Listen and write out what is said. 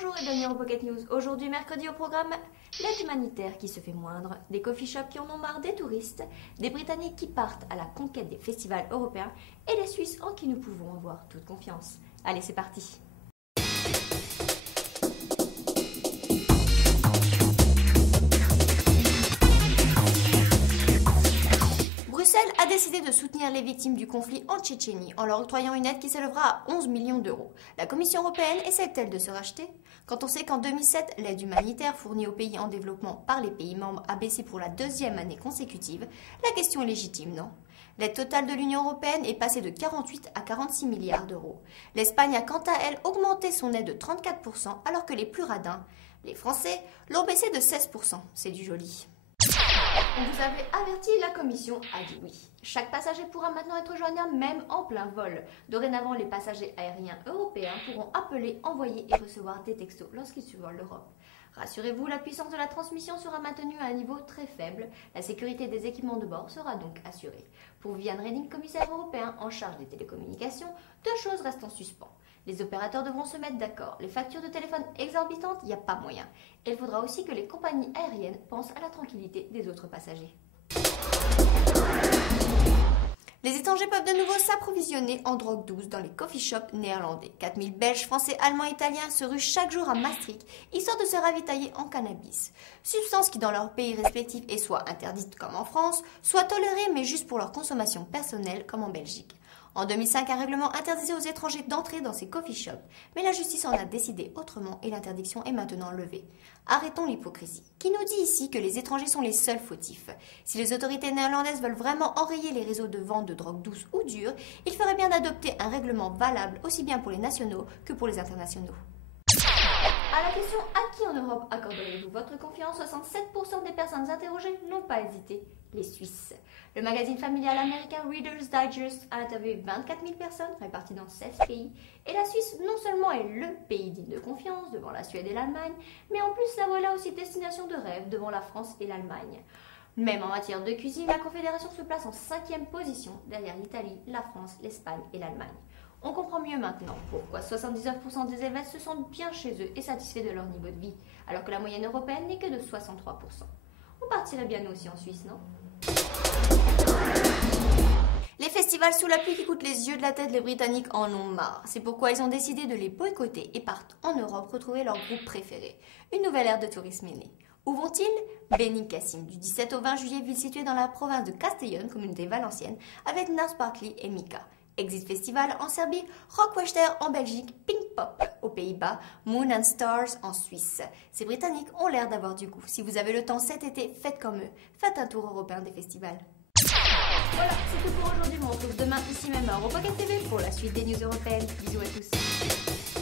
Bonjour et bienvenue au Pocket News. Aujourd'hui, mercredi, au programme, l'aide humanitaire qui se fait moindre, des coffee shops qui en ont marre des touristes, des Britanniques qui partent à la conquête des festivals européens et les Suisses en qui nous pouvons avoir toute confiance. Allez, c'est parti. Bruxelles a décidé de soutenir les victimes du conflit en Tchétchénie en leur octroyant une aide qui s'élèvera à 11 millions d'euros. La Commission européenne essaie-t-elle de se racheter? Quand on sait qu'en 2007, l'aide humanitaire fournie aux pays en développement par les pays membres a baissé pour la deuxième année consécutive, la question est légitime, non? L'aide totale de l'Union européenne est passée de 48 à 46 milliards d'euros. L'Espagne a quant à elle augmenté son aide de 34%, alors que les plus radins, les Français, l'ont baissé de 16%. C'est du joli. On vous avait averti, la Commission a dit oui. Chaque passager pourra maintenant être joignable même en plein vol. Dorénavant, les passagers aériens européens pourront appeler, envoyer et recevoir des textos lorsqu'ils survolent l'Europe. Rassurez-vous, la puissance de la transmission sera maintenue à un niveau très faible. La sécurité des équipements de bord sera donc assurée. Pour Viviane Reding, commissaire européen en charge des télécommunications, deux choses restent en suspens. Les opérateurs devront se mettre d'accord. Les factures de téléphone exorbitantes, il n'y a pas moyen. Et il faudra aussi que les compagnies aériennes pensent à la tranquillité des autres passagers. Les étrangers peuvent de nouveau s'approvisionner en drogue douce dans les coffee shops néerlandais. 4000 Belges, Français, Allemands et Italiens se ruent chaque jour à Maastricht, histoire de se ravitailler en cannabis. Substance qui dans leurs pays respectifs est soit interdite comme en France, soit tolérée mais juste pour leur consommation personnelle comme en Belgique. En 2005, un règlement interdisait aux étrangers d'entrer dans ces coffee shops, mais la justice en a décidé autrement et l'interdiction est maintenant levée. Arrêtons l'hypocrisie. Qui nous dit ici que les étrangers sont les seuls fautifs? Si les autorités néerlandaises veulent vraiment enrayer les réseaux de vente de drogue douce ou dure, il ferait bien d'adopter un règlement valable aussi bien pour les nationaux que pour les internationaux. À la question « À qui en Europe accorderiez-vous votre confiance ?», 67% des personnes interrogées n'ont pas hésité, les Suisses. Le magazine familial américain Reader's Digest a interviewé 24 000 personnes réparties dans 16 pays. Et la Suisse non seulement est le pays digne de confiance devant la Suède et l'Allemagne, mais en plus la voilà aussi destination de rêve devant la France et l'Allemagne. Même en matière de cuisine, la Confédération se place en 5e position derrière l'Italie, la France, l'Espagne et l'Allemagne. On comprend mieux maintenant pourquoi 79% des Helvètes se sentent bien chez eux et satisfaits de leur niveau de vie, alors que la moyenne européenne n'est que de 63%. On partirait bien nous aussi en Suisse, non? Les festivals sous la pluie qui coûtent les yeux de la tête, les Britanniques en ont marre. C'est pourquoi ils ont décidé de les boycotter et partent en Europe retrouver leur groupe préféré. Une nouvelle ère de tourisme est née. Où vont-ils? Benicassim, du 17 au 20 juillet, ville située dans la province de Castellón, communauté valencienne, avec Nars Barkley et Mika. Exit Festival en Serbie, Rockwachter en Belgique, Pink Pop aux Pays-Bas, Moon and Stars en Suisse. Ces Britanniques ont l'air d'avoir du goût. Si vous avez le temps cet été, faites comme eux. Faites un tour européen des festivals. Voilà, c'est tout pour aujourd'hui. On se retrouve demain ici même à EuropoCat TV pour la suite des news européennes. Bisous à tous.